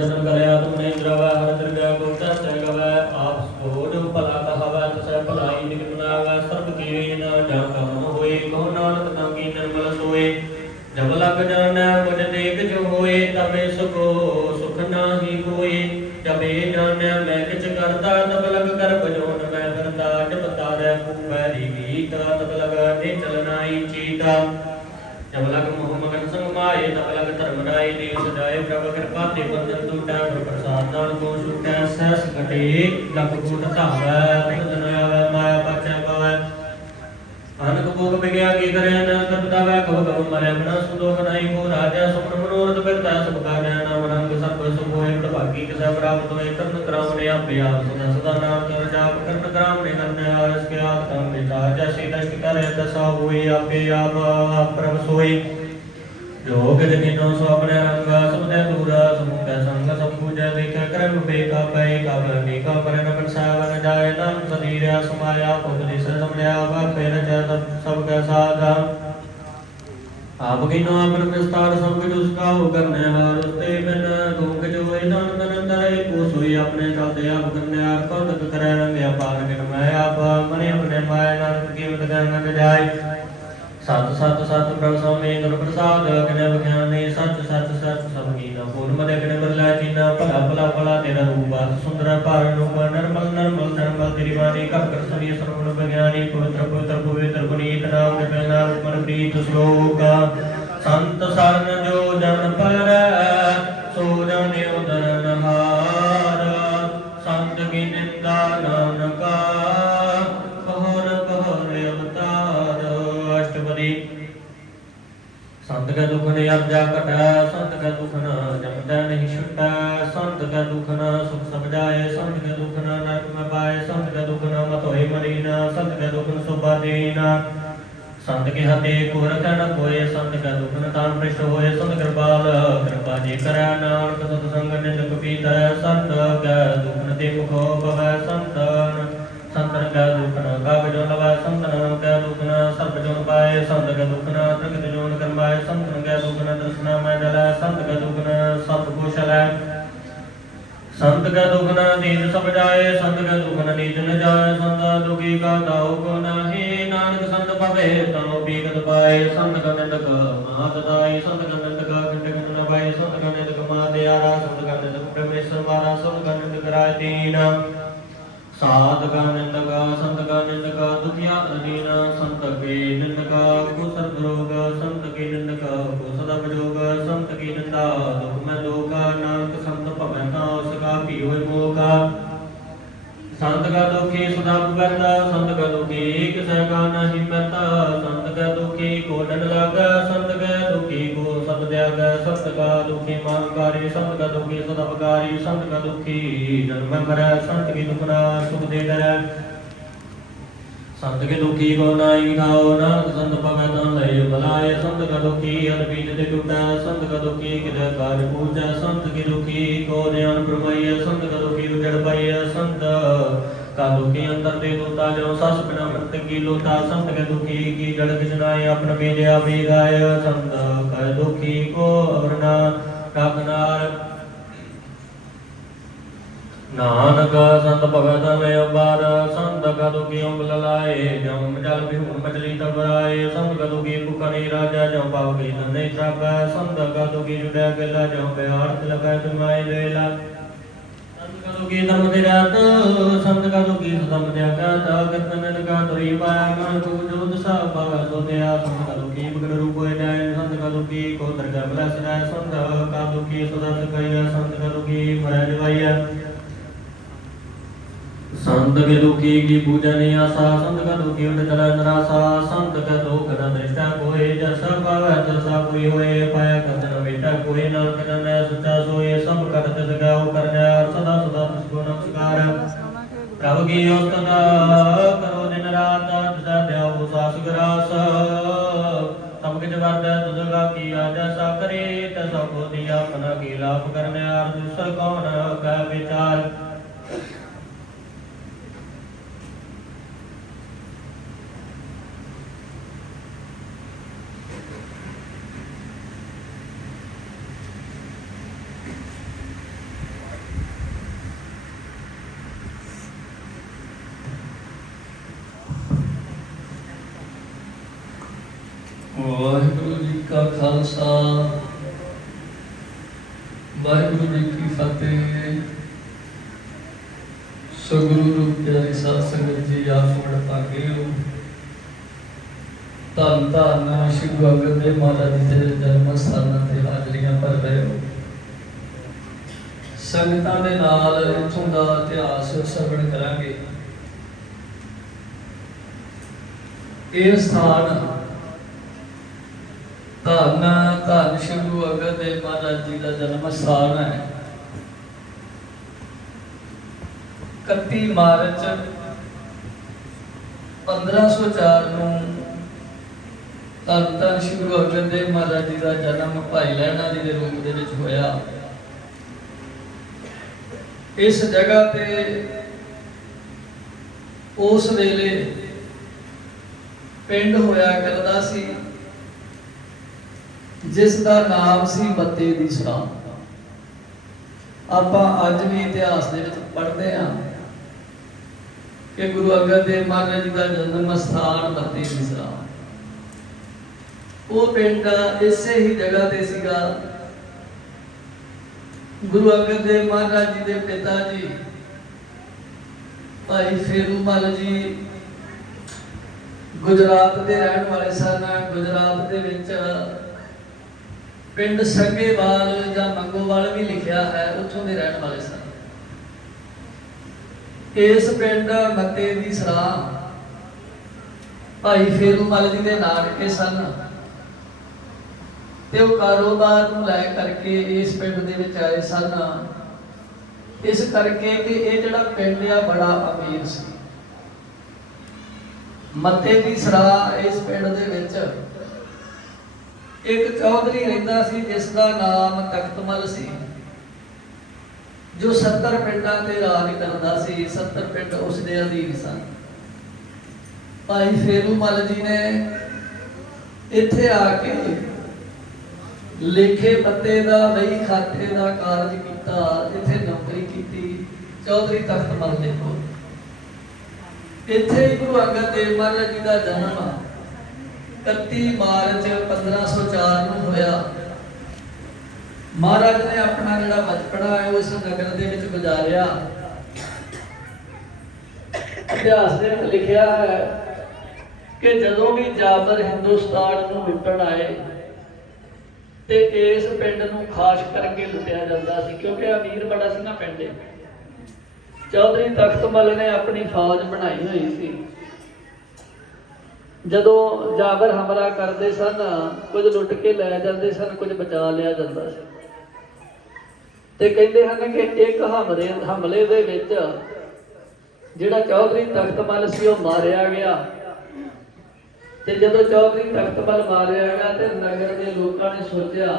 ਦਰਸ਼ਨ ਕਰਿਆ ਤੁਮਨੇ ਇੰਦਰਵੈ ਹਰ ਦਰਗਹਿ ਗੋਤਾ ਸਹਿ ਗਵੈ ਆਪ ਸੋਜ ਭਲਾ ਕਹਵੈ, ਤਸੈ ਭਲਾਈ ਨਿਕਟਨਾਵੈ ਸਰਬ ਕੀਰੇ ਨਾ ਜਾਂ ਕਮ ਹੋਏ ਕੋ ਨਾਨਕ ਤੰਗੀ ਨਿਰਮਲ ਸੋਏ। ਜਬ ਲਗ ਜਾਣੈ ਮੁਝ ਦੇਖ ਜੋ ਹੋਏ, ਤਬੇ ਸੁਖੋ, ਸੁਖ ਨਾਹੀ ਹੋਏ। ਜਬੇ ਜਾਣੈ ਮੈਂ ਕਿਛ ਕਰਦਾ, ਤਬ ਲਗ ਕਰ ਬਜੋਨ ਮੈਂ ਕਰਦਾ ਜਬ ਤਾਰੈ ਕੂਪੈਰੀ ਗੀਤ, ਤਬ ਲਗ ਨੇ ਚਲਨਾਈ ਚੀਤਾ। ਜਬ ਲਗ ਮੋਹ ਮਗਨ ਸੰਗ ਮਾਏ, ਤਬ ਲਗ ਧਰਮ ਰਾਏ ਦੇ ਸਜਾਏ, ਪ੍ਰਭ ਕਿਰਪਾ ਤੇ ਬੰਦਨ ਟੂਟੈ ਗੁਰ ਪ੍ਰਸਾਦ ਨਾਲ ਕੋ ਛੂਟੈ, ਸਹਿਸ ਘਟੇ, ਲਖ ਕੂਟ ਧਾਵੈ ਤਨ ਆਵੈ। ਮਾਇਆ ਪਾਚੈ ਪਾਵੈ ਅਨਕ ਭੋਗ ਬਿਗਿਆ ਕੀ ਕਰੇ ਨ ਕਰਤਾਵੈ ਕੋ ਕਉ ਮਰੈ ਬਣਾ ਸੁਦੋਖ ਨਾਹੀ ਕੋ ਰਾਜਾ ਸੁਪਨ ਮਨੋਰਥ ਬਿਰਤਾ ਸਭ ਕਾਰੈ ਨਾਮ ਰੰਗ ਸਰਬ ਸੁਖ ਹੋਏ, ਪ੍ਰਭਾਗੀ ਕਿਸੈ ਪ੍ਰਾਪਤ ਹੋਏ ਕਰਨ ਕਰਾਮ ਨੇ ਆਪੇ ਆਪ ਸਦਾ ਸਦਾ ਨਾਮ ਚਰ ਜਾਪ ਕਰਨ ਕਰਾਮ ਨੇ ਕਰਨੇ ਆਰਸ ਕੇ ਆਪ ਤਮ ਪਿਤਾ ਜੈਸੀ ਦਸ਼ਟ ਕਰੇ ਦਸਾ ਹੋਏ, ਆਪੇ ਆਪ ਪ੍ਰਭ ਸੋਈ ਜੋਗ ਜਨਿਨੋ ਸੋ ਆਪਣੇ ਰੰਗ ਸਮਦੇ ਦੂਰ ਸਮੂਹ ਕੈ ਸੰਗ ਸਭ ਪੂਜੈ ਦੇਖੈ ਕਰਮ ਬੇਕਾ ਪੈ ਕਾ ਬਰਨੀ ਕਾ ਪਰਨ ਪਰਸਾਵਨ ਜਾਏ ਨਾਮ ਸਦੀਰਿਆ ਸਮਾਇਆ ਉਪਦੇਸ ਸਮਝਿਆ ਵਾਪੇ ਰਚੈ ਸਭ ਸਭ ਕੈ ਸਾਧਾ। ਆਪ ਕਿਨੋ ਆਪਨ ਵਿਸਤਾਰ ਸਭ ਕੁਝ ਉਸਕਾ ਹੋ ਕਰਨੇ ਵਾਰ ਉਸਤੇ ਬਿਨ ਗੋਗ ਜੋ ਹੋਏ ਦਾਨ ਤਨ ਤਰੇ ਕੋ ਸੋਈ ਆਪਣੇ ਚਲਦੇ ਆਪ ਕਰਨੇ, ਆਪ ਕੌਤਕ ਕਰੈ ਰੰਗ ਅਪਾਰ ਕਿਨ ਮੈਂ ਆਪ, ਮਨੇ ਆਪਣੇ ਮਾਇਆ ਨਾਨਕ ਕੀਮਤ ਗੰਗ ਜਾਏ। ਸਤ ਸਤ ਸਤ ਪ੍ਰਭ ਸੋਮੇ ਗੁਰ ਪ੍ਰਸਾਦ ਕਿਨੇ ਬਖਿਆਨੇ ਸੱਚ ਭਲਾ ਭਲਾ ਭਲਾ ਤੇਰਾ ਰੂਪ ਆ ਸੁੰਦਰ ਭਾਰ ਰੂਪ, ਨਰਮਲ ਨਰਮਲ ਨਰਮਲ ਤੇਰੀ ਬਾਣੀ ਕਰ ਕਰ ਸਰੀ ਸਰਵਣ ਵਿਗਿਆਨੀ, ਪਵਿੱਤਰ ਪਵਿੱਤਰ ਪਵਿੱਤਰ ਪੁਨੀਤ ਨਾਮ ਦੇ ਨਾਮ ਮਨ ਪ੍ਰੀਤ ਸ਼ਲੋਕ ਸੰਤ ਸਰਨ ਜੋ ਜਨ ਪਰ, ਸੋ ਜਨ ਉਦਰਨ ਹਾਰ ਸੰਤ ਕੀ ਨਿੰਦਾ ਨਾਨਕਾ, ਪਹਰ ਪਹਰ ਅਵਤਾਰ। ਅਸ਼ਟਪਦੀ। ਸੰਤ ਕਾ ਦੁਖ ਨੇ ਅਰਜਾ ਸੰਤ ਕਾ ਦੁਖ ਨ ਜਮਦਾ ਨਹੀਂ ਛੁਟੈ ਸੰਤ ਕਾ ਦੁਖ ਨਾ ਸੁਖ ਸਭ ਸੰਤ ਕਾ ਦੁਖ ਨਾ ਨਰਕ ਮੈਂ ਪਾਏ ਸੰਤ ਕਾ ਦੁਖ ਨ ਮਤ ਹੋਏ ਮਰੀਨਾ ਸੰਤ ਕਾ ਦੁਖ ਨ ਸੁਭਾ ਦੇਨਾ ਸੰਤ ਕੇ ਹਤੇ ਕੋ ਰਖਣ ਕੋਏ, ਸੰਤ ਕਾ ਦੁਖ ਨ ਤਾਨ ਪ੍ਰਿਸ਼ਟ ਹੋਏ। ਸੰਤ ਕਿਰਪਾਲ, ਕਿਰਪਾ ਜੇ ਕਰੈ ਨਾਨਕ ਸਤ ਸੰਗ ਨਿੰਦ ਕਪੀਤੈ ਸੰਤ ਕਾ ਦੁਖ ਨ ਤੇ ਮੁਖੋ ਬਵੈ ਸੰਤਨ ਸੰਤਨ ਕਾ ਦੁਖ ਨ ਕਾਗ ਜੋ ਲਵੈ ਸੰਤਨ ਕਾ ਦੁਖ ਨ ਸਰਬ ਜੁਨ ਪਾਏ। ਸੰਤ ਕਾ ਦੁਖ ਨ ਤ੍ਰਿਗਤ ਜੋਨ ਕਰਮਾਏ। ਸੰਤਨ ਸਤ ਸੰਤ ਕਾ ਦੁਖ ਨ ਦੀਨ ਸਭ ਸੰਤ ਕਾ ਦੁਖ ਨ ਨੀਚ ਨ ਜਾਏ, ਸੰਤ ਦੁਖੀ ਕਾ ਦਾਉ ਕੋ ਨਾਹੀ। ਨਾਨਕ ਸੰਤ ਪਵੇ ਤਨੋ ਪੀਕਤ ਪਾਏ, ਸੰਤ ਕਾ ਨਿੰਦਕ ਮਾਤ ਦਾਈ। ਸੰਤ ਕਾ ਨਿੰਦਕ ਖੰਡ ਨ ਪਾਏ ਸੰਤ ਕਾ ਨਿੰਦਕ ਮਾਤ ਯਾਰਾ। ਸੰਤ ਕਾ ਨਿੰਦਕ ਪਰਮੇਸ਼ਰ ਮਾਰਾ ਸੰਤ ਕਾ ਨਿੰਦਕ ਰਾਇ ਤੀਨ ਸਾਧ ਕਾ ਨਿੰਦਕ, ਸੰਤ ਕਾ ਨਿੰਦਕ ਦੁਖਿਆ ਅਦੀਨ ਸੰਤ ਕੇ ਨਿੰਦਕ, ਕੋ ਸਰਬ ਰੋਗ, ਸੰਤ ਕੇ ਨਿੰਦਕ, ਕੋ ਸਦਾ ਵਿਜੋਗ, ਸੰਤ ਕੀ ਨਿੰਦਾ ਦੁਖ ਸੰਤ ਕਾ ਦੁਖੀ ਸਦਾ ਭਗਤ ਸੰਤ ਕਾ ਦੁਖੀ ਕਿਸੈ ਕਾ ਨਹੀਂ ਮਤ ਸੰਤ ਕਾ ਦੁਖੀ ਕੋ ਡਨ ਲਾਗ, ਸੰਤ ਕਾ ਦੁਖੀ ਕੋ ਸਭ ਦਿਆਗ ਸੰਤ ਕਾ ਦੁਖੀ ਮਹਾਕਾਰੀ ਸੰਤ ਕਾ ਦੁਖੀ ਸਦਾ ਬਕਾਰੀ ਸੰਤ ਕਾ ਦੁਖੀ ਜਨਮ ਮਰੈ ਸੰਤ ਕੀ ਦੁਖਨਾ ਸੁਖ ਦੇ ਕਰੈ। ਸੰਤ ਕੇ ਦੁਖੀ ਕੋ ਨਾਹੀ ਖਾਓ ਨਾਨਕ ਸੰਤ ਭਗਤ ਲਏ ਬਲਾਏ। ਸੰਤ ਕਾ ਦੁਖੀ ਅਨ ਬੀਜ ਤੇ ਟੁਟਾ, ਸੰਤ ਕਾ ਦੁਖੀ ਕਿਦੇ ਕਾਰ ਪੂਜਾ। ਸੰਤ ਕੀ ਦੁਖੀ ਕੋ ਧਿਆਨ ਪ੍ਰਮਾਈਆ ਸੰਤ ਕਾ ਦੁਖੀ ਉਜੜ ਪਾਈਆ ਸੰਤ ਕਾ ਦੁਖੀ ਅੰਦਰ ਦੇ ਦੋਤਾ ਜੋ ਸਸ ਬਿਨਾ ਮਰਤ ਕੀ ਲੋਤਾ ਸੰਤ ਕੇ ਦੁਖੀ ਕੀ ਜੜ ਕਿਛਨਾਏ ਆਪਨ ਬੀਜਿਆ ਬੀਗਾਇ ਸੰਤ ਕਾ ਦੁਖੀ ਕੋ ਅਵਰਨਾ ਕਾਕਨਾਰ ਨਾਨਕ ਸੰਤ ਭਗਤ ਮੈਂ ਅਬਾਰ ਸੰਤ ਕਦੁ ਕੀ ਉਂਗਲ ਲਾਏ ਜਮ ਜਲ ਬਿਹੁਣ ਮਚਲੀ ਤਬਰਾਏ, ਸੰਤ ਕਦੁ ਕੀ ਭੁਖਨੀ ਰਾਜਾ ਜਮ ਪਾਵ ਕੀ ਨਨੇ ਤ੍ਰਪੈ ਸੰਤ ਕਦੁ ਕੀ ਜੁੜਿਆ ਗਲਾ ਜਮ ਬਿਆਰਥ ਲਗੈ ਤੁਮਾਈ ਵੇਲਾ। ਸੰਤ ਕਦੁ ਕੀ ਧਰਮ ਦੇ ਰਾਤ ਸੰਤ ਕਦੁ ਕੀ ਸਤਮ ਦੇ ਆਗਾ ਕਰਤਨ ਕਾ ਤੁਰੀ ਪਾਇਆ ਮਨ ਕੋ ਜੋਤ ਸਾ ਪਾਵੈ ਸੋ ਤਿਆ ਸੰਤ ਕਦੁ ਕੀ ਬਗੜ ਰੂਪ ਹੋਇ ਜਾਏ, ਸੰਤ ਕਦੁ ਕੀ ਕੋ ਦਰਗਾ ਬਲਸ ਜਾਏ, ਸੰਤ ਕਦੁ ਕੀ ਸਦਾ ਸਕਈਆ ਸੰਤ ਕਦੁ ਕੀ ਮਰੈ ਜਵਾਈਆ ਸੰਤ ਕੇ ਦੁਖੀ ਕੀ ਪੂਜਨੀ ਆਸਾ, ਸੰਤ ਕਾ ਦੁਖੀ ਉਡ ਚਲਾ ਨਰਾਸਾ, ਸੰਤ ਕਾ ਦੁਖ ਨ ਦ੍ਰਿਸ਼ਟਾ ਕੋਏ ਜਸ ਪਾਵੈ ਤਸਾ ਕੋਈ ਹੋਏ, ਪਾਇਆ ਕਤਨ ਬੇਟਾ ਕੋਈ ਨਾਨਕ ਨਨੈ ਸੁਚਾ ਸੋਏ, ਸਭ ਕਰਤ ਜਗਾਉ ਕਰਨੈ ਅਰ ਸਦਾ ਸਦਾ ਤਿਸ ਕੋ ਨਮਸਕਾਰ। ਪ੍ਰਭ ਕੀ ਉਸਤਤ ਕਰੋ ਦਿਨ ਰਾਤ ਤਿਸਾ ਦਿਆਉ ਸਾਸ ਗਰਾਸ। ਸਭ ਕਿਛ ਵਰਦੈ ਤੁਜਗਾ ਕੀ ਆਜਾ ਕਰੇ ਤਸਾ ਕੋ ਦਿਆ ਆਪਣਾ ਕੀ ਲਾਭ ਕਰਨੈ ਅਰ ਦੁਸਰ ਕੌਣ ਕੈ ਵਿਚਾਰ ਕਾ ਖਾਲਸਾ। ਵਾਹਿਗੁਰੂ ਜੀ ਕੀ ਫਤਿਹ। ਸਤਿਗੁਰੂ ਰੂਪ ਪਿਆਰੀ ਸਾਧ ਸੰਗਤ ਜੀ ਆਪ ਮੜ ਪਾਗੇ ਹੋ। ਧੰਨ ਧੰਨ ਸ਼੍ਰੀ ਗੁਰੂ ਅੰਗਦ ਦੇਵ ਮਹਾਰਾਜ ਜੀ ਦੇ ਜਨਮ ਸਥਾਨਾਂ ਤੇ ਹਾਜ਼ਰੀਆਂ ਭਰ ਰਹੇ ਹੋ। ਸੰਗਤਾਂ ਦੇ ਨਾਲ ਇਥੋਂ ਦਾ ਇਤਿਹਾਸ ਸਰਵਣ ਕਰਾਂਗੇ। ਇਹ ਸਥਾਨ ਧੰਨ ਧੰਨ ਸ਼੍ਰੀ ਗੁਰੂ ਅੰਗਦ ਦੇਵ ਮਹਾਰਾਜ ਜੀ ਦਾ ਜਨਮ ਸਥਾਨ ਹੈ। 31 ਮਾਰਚ 1504 ਨੂੰ ਧੰਨ ਧੰਨ ਸ਼੍ਰੀ ਗੁਰੂ ਅੰਗਦ ਦੇਵ ਮਹਾਰਾਜ ਜੀ ਦਾ ਜਨਮ ਭਾਈ ਲਹਿਣਾ ਜੀ ਦੇ ਰੂਪ ਦੇ ਵਿੱਚ ਹੋਇਆ। ਇਸ ਜਗ੍ਹਾ ਤੇ ਉਸ ਵੇਲੇ ਪਿੰਡ ਹੋਇਆ ਕਰਦਾ ਸੀ। ਜਿਸ ਦਾ ਨਾਮ ਸੀ ਮੱਤੇ ਦੀ ਸਰਾਂ ਆਪਾਂ ਅੱਜ ਵੀ ਇਤਿਹਾਸ ਦੇ ਵਿੱਚ ਪੜ੍ਹਦੇ ਹਾਂ ਕਿ ਗੁਰੂ ਅੰਗਦ ਦੇਵ ਮਹਾਰਾਜ ਜੀ ਦਾ ਜਨਮ ਸਥਾਨ ਬੱਤੇ ਦੀ ਸਰਾਂ ਉਹ ਪਿੰਡ ਇਸੇ ਹੀ ਜਗ੍ਹਾ ਤੇ ਸੀਗਾ। ਗੁਰੂ ਅੰਗਦ ਦੇਵ ਮਹਾਰਾਜ ਜੀ ਦੇ ਪਿਤਾ ਜੀ, ਭਾਈ ਫੇਰੂ ਫੇਰੂਮਲ ਜੀ ਗੁਜਰਾਤ ਦੇ ਰਹਿਣ ਵਾਲੇ ਸਨ। ਗੁਜਰਾਤ ਦੇ ਵਿੱਚ ਪਿੰਡ ਸੰਗੇਵਾਲ ਜਾਂ ਮੰਗੋਵਾਲ ਵੀ ਲਿਖਿਆ ਹੈ, ਉੱਥੋਂ ਦੇ ਰਹਿਣ ਵਾਲੇ ਸਨ। ਇਸ ਪਿੰਡ ਮੱਤੇ ਦੀ ਸਰਾਂ ਭਾਈ ਫੇਰੂਮਲ ਜੀ ਦੇ ਨਾਨਕੇ ਸਨ ਤੇ ਉਹ ਕਾਰੋਬਾਰ ਨੂੰ ਲੈ ਕਰਕੇ ਇਸ ਪਿੰਡ ਦੇ ਵਿੱਚ ਆਏ ਸਨ। ਇਸ ਕਰਕੇ ਕਿ ਇਹ ਜਿਹੜਾ ਪਿੰਡ ਆ, ਬੜਾ ਅਮੀਰ ਸੀ। ਮੱਤੇ ਦੀ ਸਰਾ ਇਸ ਪਿੰਡ ਦੇ ਵਿੱਚ ਇੱਕ ਚੌਧਰੀ ਰਹਿੰਦਾ ਸੀ, ਜਿਸ ਦਾ ਨਾਮ ਤਖਤਮਲ ਸੀ। ਜੋ 70 ਪਿੰਡਾਂ ਤੇ ਰਾਜ ਕਰਦਾ ਸੀ 70 ਪਿੰਡ ਉਸ ਦੇ ਅਧੀਨ ਸਨ। ਭਾਈ ਫੇਰੂ ਫੇਰੂਮਲ ਜੀ ਨੇ ਇੱਥੇ ਆ ਕੇ ਲੇਖੇ ਪੱਤੇ ਦਾ ਵਈ ਖਾਤੇ ਦਾ ਕਾਰਜ ਕੀਤਾ, ਇੱਥੇ ਨੌਕਰੀ ਕੀਤੀ, ਚੌਧਰੀ ਤਖਤਮਲ ਦੇ ਕੋਲ। ਇੱਥੇ ਹੀ ਗੁਰੂ ਅੰਗਦ ਦੇਵ ਮਹਾਰਾਜ ਜੀ ਦਾ ਜਨਮ 31 ਮਾਰਚ 1504 ਨੂੰ ਹੋਇਆ। ਮਹਾਰਾਜ ਨੇ ਆਪਣਾ ਜਿਹੜਾ ਬਚਪਨਾ ਹੈ ਉਸ ਨਗਰ ਦੇ ਵਿੱਚ ਗੁਜ਼ਾਰਿਆ। ਇਤਿਹਾਸ ਦੇ ਵਿੱਚ ਲਿਖਿਆ ਹੈ ਕਿ ਜਦੋਂ ਵੀ ਜਾਬਰ ਹਿੰਦੁਸਤਾਨ ਨੂੰ ਲੁੱਟਣ ਆਏ, ਤੇ ਇਸ ਪਿੰਡ ਨੂੰ ਖਾਸ ਕਰਕੇ ਲੁੱਟਿਆ ਜਾਂਦਾ ਸੀ, ਕਿਉਂਕਿ ਅਮੀਰ ਬੜਾ ਸੀ ਨਾ ਪਿੰਡ ਚੌਧਰੀ ਤਖ਼ਤ ਮਲ ਨੇ ਆਪਣੀ ਫੌਜ ਬਣਾਈ ਹੋਈ ਸੀ। ਜਦੋਂ ਜਾਬਰ ਹਮਲਾ ਕਰਦੇ ਸਨ, ਕੁਝ ਲੁੱਟ ਕੇ ਲੈ ਜਾਂਦੇ ਸਨ, ਕੁਝ ਬਚਾ ਲਿਆ ਜਾਂਦਾ ਸੀ। ਤੇ ਕਹਿੰਦੇ ਹਨ ਕਿ ਇੱਕ ਹਮਲੇ ਹਮਲੇ ਦੇ ਵਿੱਚ ਜਿਹੜਾ ਚੌਧਰੀ ਤਖਤਮਲ ਸੀ, ਉਹ ਮਾਰਿਆ ਗਿਆ। ਤੇ ਜਦੋਂ ਚੌਧਰੀ ਤਖਤਮਲ ਮਾਰਿਆ ਗਿਆ ਤੇ ਨਗਰ ਦੇ ਲੋਕਾਂ ਨੇ ਸੋਚਿਆ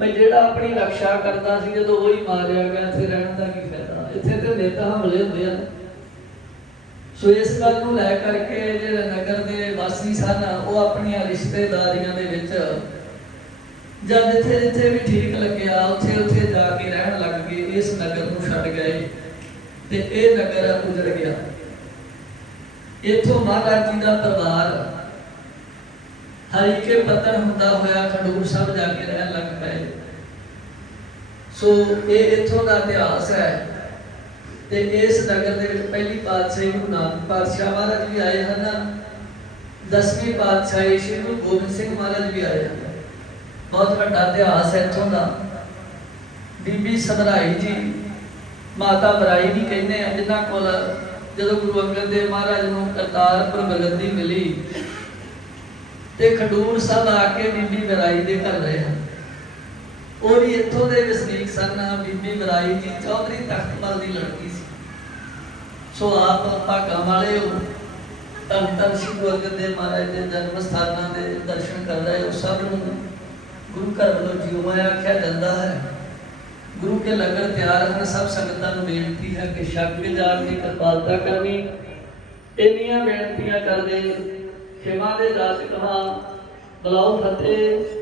ਭਈ ਜਿਹੜਾ ਆਪਣੀ ਰੱਖਿਆ ਕਰਦਾ ਸੀ, ਜਦੋਂ ਉਹ ਹੀ ਮਾਰਿਆ ਗਿਆ, ਇੱਥੇ ਰਹਿਣ ਦਾ ਕੀ ਫਾਇਦਾ? ਇੱਥੇ ਤੇ ਨੇਤਾ ਹਮਲੇ ਹੁੰਦੇ ਆ ਸੋ ਇਸ ਗੱਲ ਨੂੰ ਲੈ ਕਰਕੇ ਜਿਹੜੇ ਨਗਰ ਦੇ ਵਾਸੀ ਸਨ, ਉਹ ਆਪਣੀਆਂ ਰਿਸ਼ਤੇਦਾਰੀਆਂ ਦੇ ਵਿੱਚ ਜਾਂ ਜਿੱਥੇ ਜਿੱਥੇ ਵੀ ਠੀਕ ਲੱਗਿਆ, ਉੱਥੇ ਉੱਥੇ ਜਾ ਕੇ ਰਹਿਣ ਲੱਗ ਗਏ, ਇਸ ਨਗਰ ਨੂੰ ਛੱਡ ਗਏ ਤੇ ਇਹ ਨਗਰ ਉਜੜ ਗਿਆ। ਇੱਥੋਂ ਮਹਾਰਾਜ ਜੀ ਦਾ ਦਰਬਾਰ ਹਰੀਕੇ ਪਤਨ ਹੁੰਦਾ ਹੋਇਆ ਖਡੂਰ ਸਾਹਿਬ ਜਾ ਕੇ ਰਹਿਣ ਲੱਗ ਪਏ। ਸੋ ਇਹ ਇੱਥੋਂ ਦਾ ਇਤਿਹਾਸ ਹੈ। ਤੇ ਇਸ ਨਗਰ ਦੇ ਵਿੱਚ ਪਹਿਲੀ ਪਾਤਸ਼ਾਹੀ ਗੁਰੂ ਨਾਨਕ ਪਾਤਸ਼ਾਹ ਮਹਾਰਾਜ ਵੀ ਆਏ ਹਨ। ਦਸਵੀਂ ਪਾਤਸ਼ਾਹੀ ਸ਼੍ਰੀ ਗੁਰੂ ਗੋਬਿੰਦ ਸਿੰਘ ਮਹਾਰਾਜ ਵੀ ਆਏ ਹਨ। ਬਹੁਤ ਵੱਡਾ ਇਤਿਹਾਸ ਹੈ ਇੱਥੋਂ ਦਾ। ਬੀਬੀ ਸਦਰਾਈ ਜੀ, ਮਾਤਾ ਬਰਾਈ ਵੀ ਕਹਿੰਦੇ ਆ, ਜਿਨ੍ਹਾਂ ਕੋਲ ਜਦੋਂ ਗੁਰੂ ਅੰਗਦ ਦੇਵ ਮਹਾਰਾਜ ਨੂੰ ਕਰਤਾਰਪੁਰ ਗੱਦੀ ਮਿਲੀ ਤੇ ਖਡੂਰ ਸਾਹਿਬ ਆ ਕੇ ਬੀਬੀ ਬਰਾਈ ਦੇ ਘਰ ਰਹੇ ਹਨ। ਉਹ ਵੀ ਇੱਥੋਂ ਦੇ ਵਸਨੀਕ ਸਨ ਬੀਬੀ ਬਰਾਈ ਜੀ ਚੌਧਰੀ ਤਖਤਮਲ ਦੀ ਲੜਕੀ ਸੀ। ਸੋ ਆਪ ਭਾਗਾਂ ਵਾਲੇ ਹੋ। ਧੰਨ ਧੰਨ ਸ਼੍ਰੀ ਗੁਰੂ ਅੰਗਦ ਦੇਵ ਮਹਾਰਾਜ ਦੇ ਜਨਮ ਸਥਾਨਾਂ ਦੇ ਦਰਸ਼ਨ ਕਰ ਰਹੇ ਹੋ ਸਭ ਨੂੰ। ਗੁਰੂ ਘਰ ਵੱਲੋਂ ਜਿਉਮਾ ਆਖਿਆ ਜਾਂਦਾ ਹੈ। ਗੁਰੂ ਕੇ ਲੰਗਰ ਤਿਆਰ ਹਨ, ਸਭ ਸੰਗਤਾਂ ਨੂੰ ਬੇਨਤੀ ਹੈ ਕਿ ਛਕ ਜਾਣ ਦੀ ਕਿਰਪਾਲਤਾ ਕਰਨੀ। ਇੰਨੀਆਂ ਬੇਨਤੀਆਂ ਕਰਦੇ, ਖਿਮਾ ਦੇ ਜਾਤਕ ਹਾਂ, ਬਲਾਉ ਫਤਿਹ।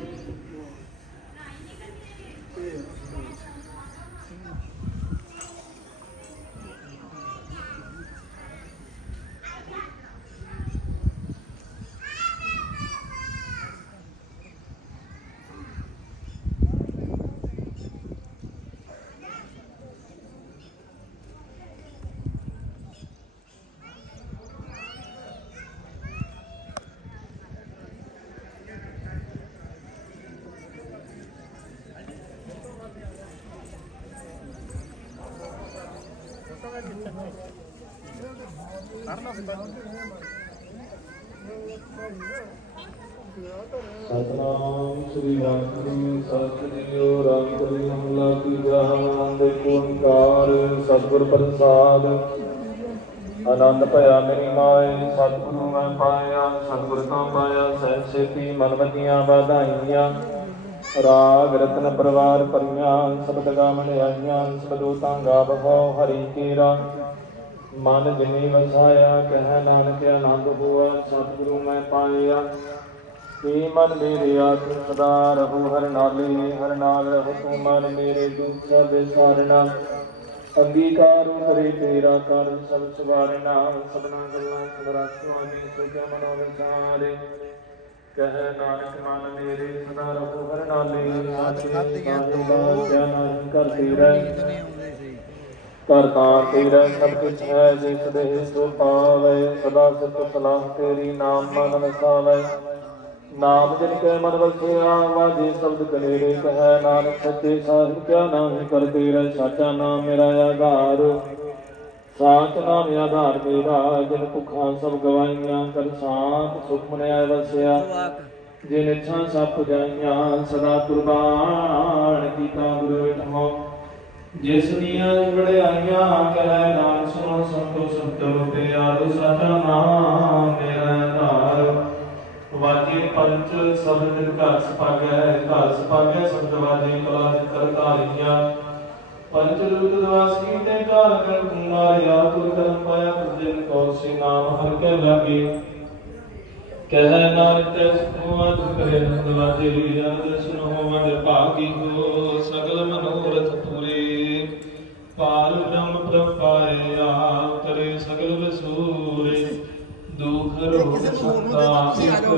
ਸਤਨਾਮ ਸ੍ਰੀ ਵਾਹਿਗੁਰੂ ਸਤਿ ਰਾਮ ਕਲੀ ਹਮਲਾ ਕੀ ਜਹਾਨ ਦੇ ਓੰਕਾਰ ਪ੍ਰਸਾਦ। ਆਨੰਦ ਭਇਆ ਮੇਰੀ ਮਾਏ, ਸਤਿਗੁਰੂ ਮੈਂ ਪਾਇਆ, ਸਤਿਗੁਰ ਤੋਂ ਪਾਇਆ ਸਹਿ ਸੇਤੀ ਮਨ ਵਧੀਆਂ ਵਧਾਈਆਂ। ਰਾਗ ਰਤਨ ਪਰਵਾਰ ਪਰੀਆਂ ਸਬਦ ਗਾਵਣ ਆਈਆਂ, ਸਬਦੋ ਤਾਂ ਗਾਵੋ ਹਰੀ ਕੇਰਾ। ਮਨ ਜਿਨੀ ਵਸਾਇਆ ਕਹਿ ਨਾਨਕ ਆਨੰਦ ਹੋਆ ਸਤਿਗੁਰੂ ਮੈਂ ਪਾਇਆ। ਏ ਮਨ ਮੇਰੇ ਆਤਮ ਸਦਾ ਰਹੋ ਹਰ ਨਾਲੇ ਹਰ ਨਾਲ ਰਹੋ ਤੂੰ ਮਨ ਮੇਰੇ ਦੁੱਖ ਸਭ ਸਾਰਣਾ ਅੰਗੀਕਾਰ ਕਰੇ ਤੇਰਾ ਕਰ ਸਭ ਸਵਾਰਣਾ ਸਭਨਾ ਗੱਲਾਂ ਸਮਰਾਤਮਾ ਦੀ ਸੁਜਾ ਮਨੋ ਵਿਚਾਰੇ ਕਹਿ ਨਾਨਕ ਮਨ ਮੇਰੇ ਸਦਾ ਰਹੋ ਹਰ ਨਾਲੇ ਸਾਚੇ ਸਾਹਿਬ ਗਿਆਨ ਕਰ ਤੇਰਾ ਕਰਤਾ ਤੇਰਾ ਸਭ ਕੁਛ ਹੈ, ਜਿਸ ਦੇ ਸੋ ਪਾਵੇ, ਸਦਾ ਸਤ ਸਲਾਹ ਤੇਰੀ ਨਾਮ ਮਨ ਵਸਾਵੇ ਨਾਮ ਜਨ ਕੇ ਮਨ ਵਸਿਆ, ਵਾਜੇ ਸ਼ਬਦ ਕਨੇਰੇ ਕਹੈ ਨਾਨਕ, ਸੱਚੇ ਸਾਹਿਬ ਕਿਆ ਨਾਮ ਕਰ ਤੇਰਾ ਸਾਚਾ ਨਾਮ ਮੇਰਾ ਆਧਾਰ। ਸਾਚ ਨਾਮ ਆਧਾਰ ਮੇਰਾ, ਜਿਨ ਭੁੱਖਾਂ ਸਭ ਗਵਾਈਆਂ ਕਰ ਸਾਥ ਸੁਖ ਮਨਿਆ ਵਸਿਆ। ਜਿਨ ਇੱਛਾ ਸਭ ਪੁਜਾਈਆਂ ਸਦਾ ਕੁਰਬਾਨ ਕੀਤਾ ਗੁਰੂ ਵਿਠੋ ਜਿਸ ਦੀਆਂ ਵਡਿਆਈਆਂ ਕਹਿ ਨਾਮ ਸੁਣੋ, ਸੰਤੋ ਸੰਤੋ, ਪਿਆਰੋ ਸਾਚਾ ਨਾਮ ਮੇਰਾ ਆਧਾਰ ਵਾਜੇ ਪੰਚ ਸ਼ਬਦ ਘਰ ਸਪਾਗੈ ਘਰ ਸਪਾਗੈ ਸ਼ਬਦ ਵਾਜੇ ਕਲਾ ਚਿਤਰ ਧਾਰੀਆਂ। ਪੰਚ ਰੂਪ ਦਵਾਸੀ ਤੇ ਘਰ ਕਰ ਕੁਮਾਰਿਆ ਤੁਰ ਕਰਮ ਪਾਇਆ ਤੁਜਨ ਕੋ ਸੇ ਨਾਮ ਹਰ ਕੇ ਲਾਗੇ। ਕਹਿ ਨਾਨਕ ਤੈ ਸੁਖਵਾ ਤੁ ਕਰੇ ਨੰਦ ਵਾਜੇ ਜਨ ਸੁਨੋ ਵੰਡ ਭਾਗੀ ਕੋ। ਪਾਏ ਆਂਤਰੇ ਸਗਲ ਸੂਰੇ ਦੁਖ ਰੋਗ ਸਤਾ